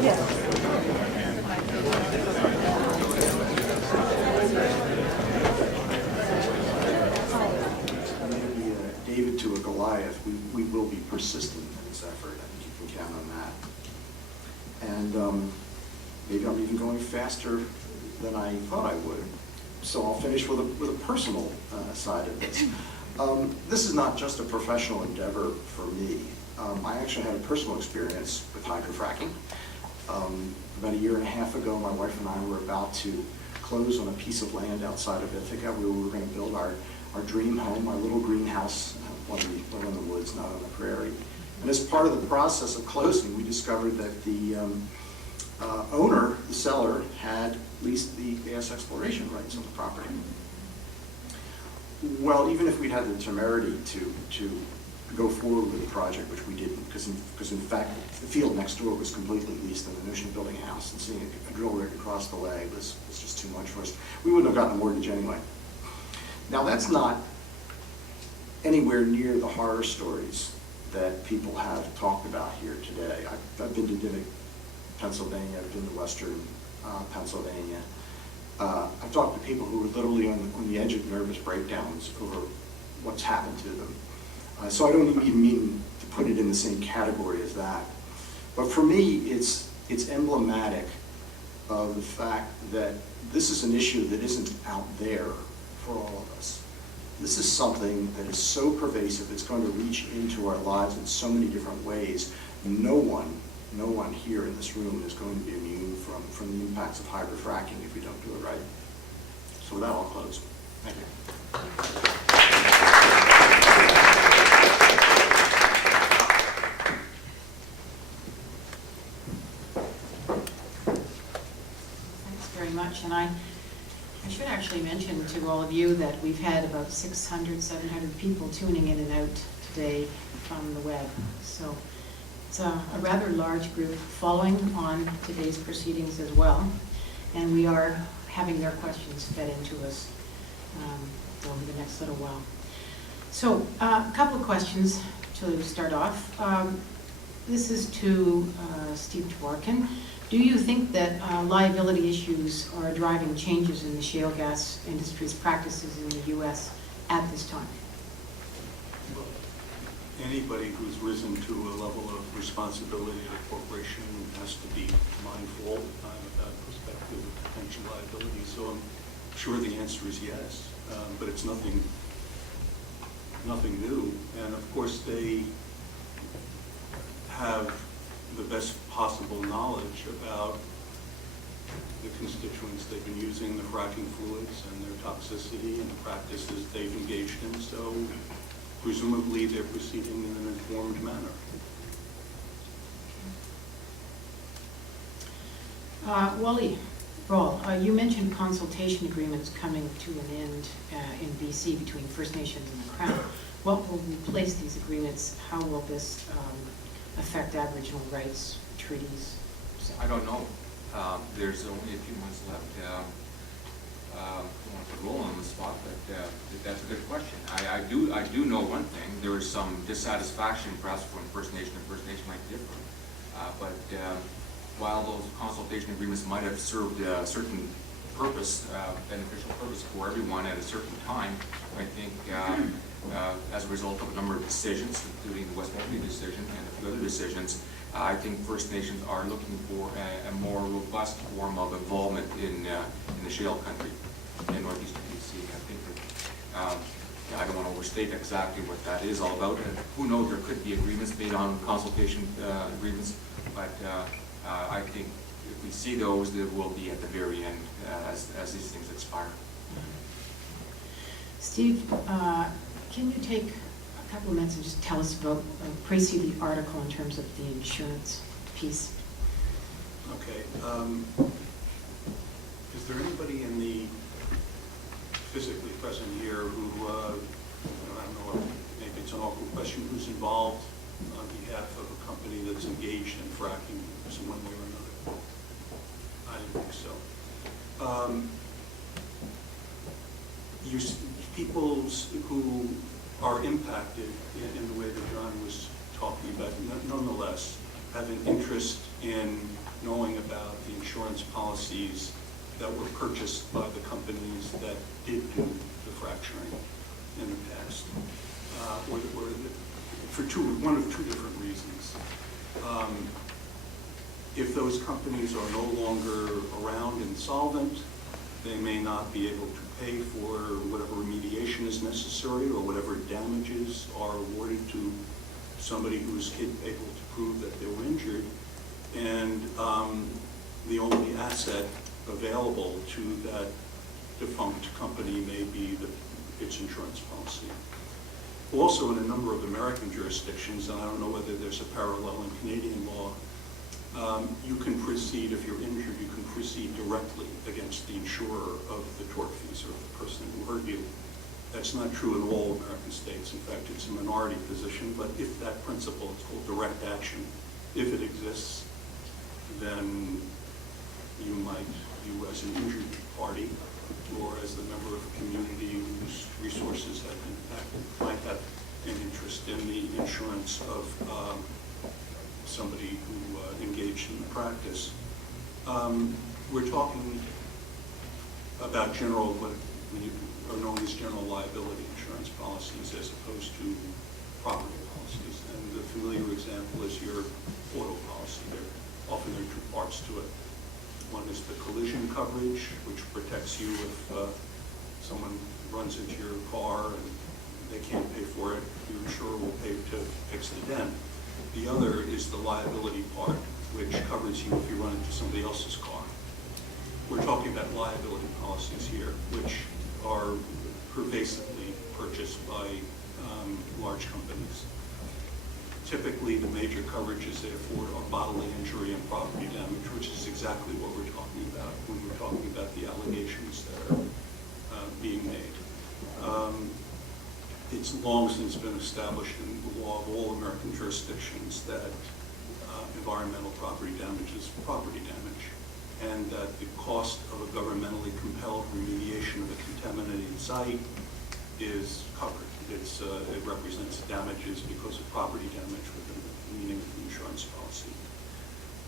David to a Goliath. We will be persistent in this effort. I think you can count on that. And maybe I'm even going faster than I thought I would. So I'll finish with a personal side of this. This is not just a professional endeavor for me. I actually had a personal experience with hydrofracking. About a year and a half ago, my wife and I were about to close on a piece of land outside of Ithica. We were going to build our dream home, our little greenhouse, one in the woods, not on the prairie. And as part of the process of closing, we discovered that the owner, the seller, had leased the gas exploration rights on the property. Well, even if we'd had the temerity to go forward with the project, which we didn't, because in fact the field next door was completely leased and the notion of building a house and seeing a drill rig across the way was just too much for us. We wouldn't have gotten a mortgage anyway. Now that's not anywhere near the horror stories that people have talked about here today. I've been to Ithica, Pennsylvania, I've been to Western Pennsylvania. I've talked to people who are literally on the edge of nervous breakdowns over what's happened to them. So I don't even mean to put it in the same category as that. But for me, it's emblematic of the fact that this is an issue that isn't out there for all of us. This is something that is so pervasive, it's going to reach into our lives in so many different ways. No one here in this room is going to be immune from the impacts of hydrofracking if we don't do it right. So with that, I'll close. Thank you. Thanks very much. And I should actually mention to all of you that we've had about 600, 700 people tuning in and out today from the web. So it's a rather large group following on today's proceedings as well. And we are having their questions fed into us over the next little while. So a couple of questions to start off. This is to Steve Dworkin. Do you think that liability issues are driving changes in the shale gas industry's practices in the U.S. at this time? Well, anybody who's risen to a level of responsibility at a corporation has to be mindful all the time about prospective potential liability. So I'm sure the answer is yes, but it's nothing new. And of course, they have the best possible knowledge about the constituents they've been using, the fracking fluids and their toxicity and the practices they've engaged in, so presumably they're proceeding in an informed manner. Wally Rawl, you mentioned consultation agreements coming to an end in BC between First Nations and the Crown. What will replace these agreements? How will this affect Aboriginal rights, treaties? So. I don't know. There's only a few months left. I don't want to roll on the spot, but that's a good question. I do know one thing. There is some dissatisfaction, perhaps from First Nation, and First Nation might differ. But while those consultation agreements might have served a certain purpose, beneficial purpose for everyone at a certain time, I think as a result of a number of decisions, including the West Montreal decision and a few other decisions, I think First Nations are looking for a more robust form of involvement in the shale country in northeastern BC. I think that, I don't want to overstate exactly what that is all about. And who knows, there could be agreements made on consultation agreements, but I think if we see those, they will be at the very end as these things expire. Steve, can you take a couple of minutes and just tell us about, precede the article in terms of the insurance piece? Okay. Is there anybody in the physically present here who, I don't know, maybe it's an awkward question, who's involved on behalf of a company that's engaged in fracking in one way or another? I didn't think so. People who are impacted in the way that Jon was talking about, nonetheless, have an interest in knowing insurance policies that were purchased by the companies that did do the fracturing in the past, for one of two different reasons. If those companies are no longer around insolvent, they may not be able to pay for whatever remediation is necessary or whatever damages are awarded to somebody who's able to prove that they were injured. And the only asset available to that defunct company may be its insurance policy. Also, in a number of American jurisdictions, and I don't know whether there's a parallel in Canadian law, you can proceed, if you're injured, you can proceed directly against the insurer of the tortfeasor, the person who hurt you. That's not true in all American states. In fact, it's a minority position, but if that principle, it's called direct action, if it exists, then you as an injured party, or as the member of a community whose resources have been impacted, might have an interest in the insurance of somebody who engaged in the practice. We're talking about general, what are known as general liability insurance policies as opposed to property policies. And the familiar example is your auto policy. Often there are two parts to it. One is the collision coverage, which protects you if someone runs into your car and they can't pay for it. Your insurer will pay to fix the dent. The other is the liability part, which covers you if you run into somebody else's car. We're talking about liability policies here, which are pervasively purchased by large companies. Typically, the major coverages they afford are bodily injury and property damage, which is exactly what we're talking about when we're talking about the allegations that are being made. It's long since been established in the law of all American jurisdictions that environmental property damage is property damage, and that the cost of a governmentally compelled remediation of a contaminated site is covered. It represents damages because of property damage within the meaning of the insurance policy.